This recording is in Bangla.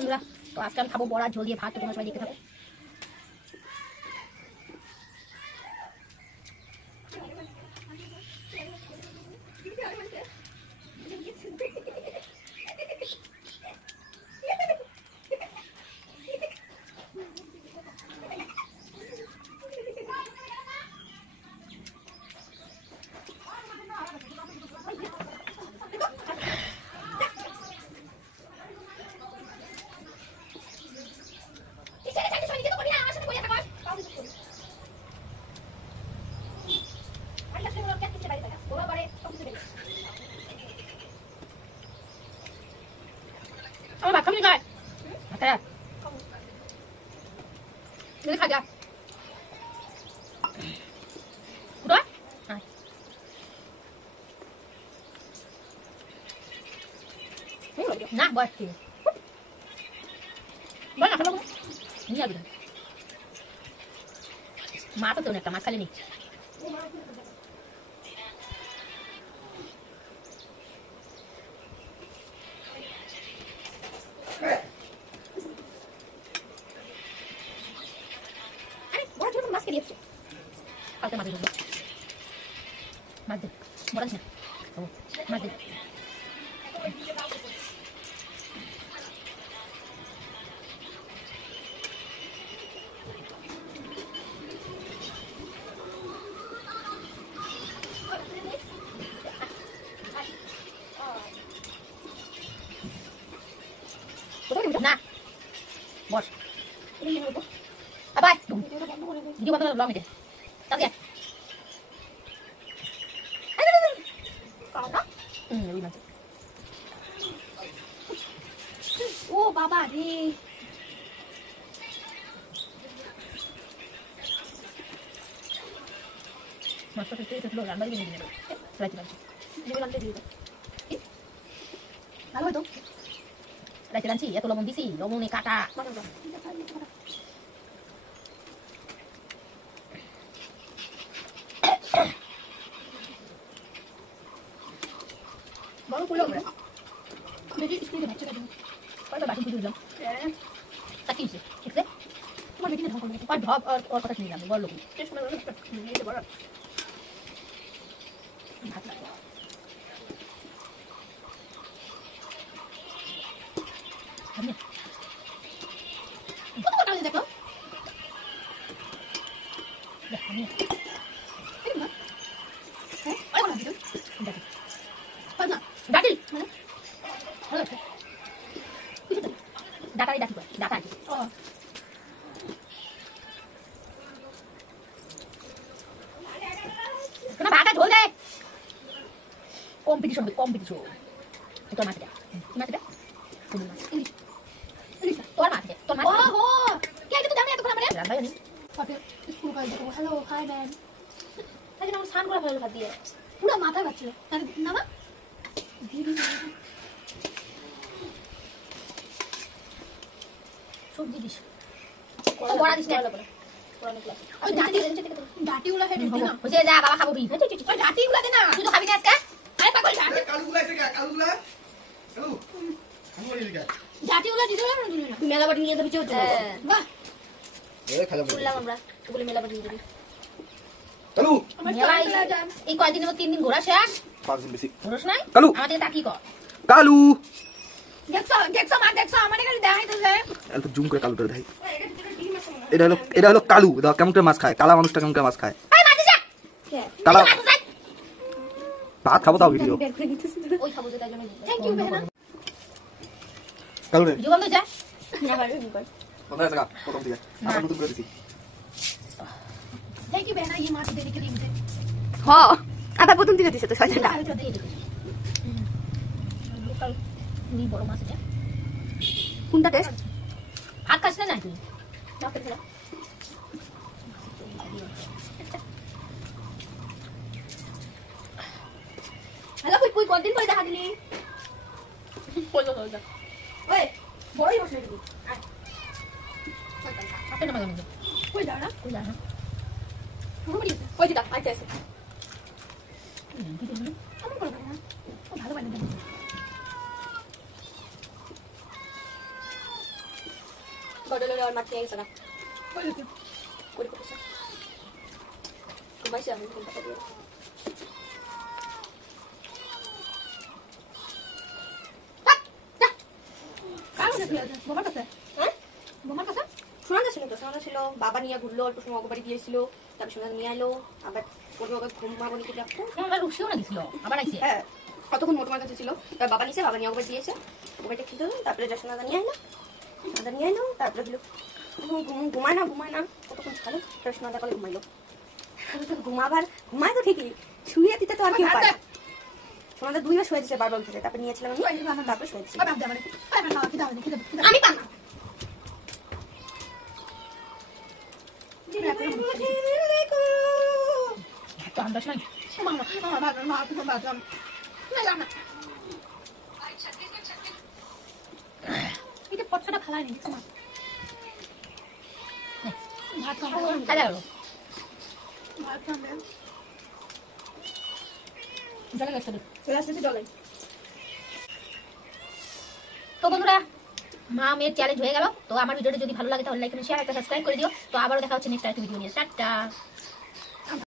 বন্ধুরা, তো আজকে আমি খাবো বড়া ঝোল দিয়ে ভাত। তো তোমরা সবাই দেখতে থাকো। আমার ভাত খাবি গায় আচ্ছা যদি খা যা উঠো না বস কি বল না খাবো নিয়ে আসবি মাছ তো একটা মাছ খালি নেই Alta madre dulu. Madre. Borasnya. Oh, madre. Nah. Bos. Apa? Video apa belum ini? Tadi ya. ও বাবা রে মাছটা খেতে খেতে রান্না দিয়ে নিয়ে নেব রাইতে রান্না দিয়ে রান্না দিয়ে দাও ভালো হতো রাইতে রান্না এত লবণ দিছি লবণে কাটা বড় পুলো করে দেখি স্কুলে বাচ্চা কাটে কয়বার বাকি পুজো দিলাম তাকি আছে ঠিক আছে তোমার বেটিনে ঢপ করবে আর ঢপ আর কথা শুনলাম বড় লোক টেস্ট করে নিতে বড় ভাত লাগবে আমি কত কথা দেখো দেখ আমি এই না হ্যাঁ আরে বলা দিও দেখো পানা ডাটি মানে ভালো আছে ডাটাই ডাটি কর ডাটা আছে ও কোন ভাটা ঝোল দে কম্পিটিশন তোর মাছ দে কি মাছ দে কোন মাছ তোর মাছ দে তোর মাছ ও হো কি আইতে তো জানি এত করে মানে রান্না জানি পাতে স্কুল কাজ দেখো হ্যালো হাই ম্যাম আজকে আমরা স্নান করা ভালো ভাত দিয়ে পুরো মাথা কাটছিল তার না মা ধীরে সবজি দিস বড়া দিস না বড়া নিকলা ওই ডাটিগুলা হেড দিস না বুঝে যা বাবা খাবো বি ওই ডাটিগুলা দে না তুই তো খাবি না আজকে আরে পাগল ডাটি কালুগুলা আছে কালুগুলা কালু আমি বলি দিকা ডাটিগুলা দিছ না তুই মেলা বাটি নিয়ে যাবি চোদ বাহ এই খালা বললাম আমরা তুই বলে মেলা বাটি নিয়ে যাবি কালু এই কয়দিনের মধ্যে 3 দিন ঘোরা শেষ 5 দিন বেশি ঘোরাস নাই কালু আমাদের তাকি কর কালু দেখছো আমাদের কাছে দেখাই তো যায় এত জুম করে কালুটা দেখাই এটা হলো কালু দাও কেমন করে মাছ খায় কালা মানুষটা কেমন করে মাছ খায় এই মাছ যা কালা ভাত খাবো তাও ভিডিও ওই খাবো তাই জন্য থ্যাংক ইউ বেহনা কালু রে ভিডিও বন্ধ যা না পারবি বিকল বন্ধ আছে প্রথম দিকে আমরা নতুন করে দিছি থ্যাংক ইউ বেহনা এই মাছ দেরি করে দিতে হ্যাঁ আবার প্রথম দিকে দিছে তো ছয়টা লোকাল নি বড় মাছ এটা কোনটা টেস্ট ভাত খাস না নাকি না খেতে হ্যালো কই কতদিন পরে দেখা দিলি কই যা ওই বড়ই বসে দিবি আপনি না মাগো কই যা না কই দিটা আইতে আছে আমি বলবো না ভালো বানিয়ে বড়লে আর মাটি আইছে না করে করছে কমাইছে আমি কোনটা দিয়ে বোমার কাছে হ্যাঁ বোমার কাছে শোনা ছিল বাবা নিয়ে ঘুরলো অল্প সময় বাড়ি গিয়েছিল তারপর শোনা নিয়ে এলো আবার ওর বাবা ঘুমাবো নিতে যাবো আমরা রুশিও না গেছিল আবার আইছে হ্যাঁ কতক্ষণ মোটমার কাছে ছিল তার বাবা নিছে বাবা নিয়ে ওকে দিয়েছে ওকে খেতে তারপরে যশোনা নিয়ে এলো তারপরে দিল ঘুমায় না কতক্ষণ ছিল যশোনা কলে ঘুমাইলো ঘুমায় তো ঠিকই শুয়ে দিতে তো আর কেউ পারে সোনাদা 2 বার শুয়ে দিয়েছে বারবার উঠেছে তারপর নিয়েছিলাম আমি তারপরে শুয়ে দিয়েছি আমি পানা তো আন্দাজ নাই এটা পটকাটা ফালাই নি ভাত খাওয়া খাওয়া গেল ভাত খাবে জলে গেছে চলে আসতেছে জলে তো বন্ধুরা মা মেয়ের চ্যালেঞ্জ হয়ে গেল তো আমার ভিডিওটা যদি ভালো লাগে তাহলে লাইক এবং শেয়ার একটা সাবস্ক্রাইব করে দিও তো আবারও দেখা হচ্ছে নেক্সট একটা ভিডিও নিয়ে টাটা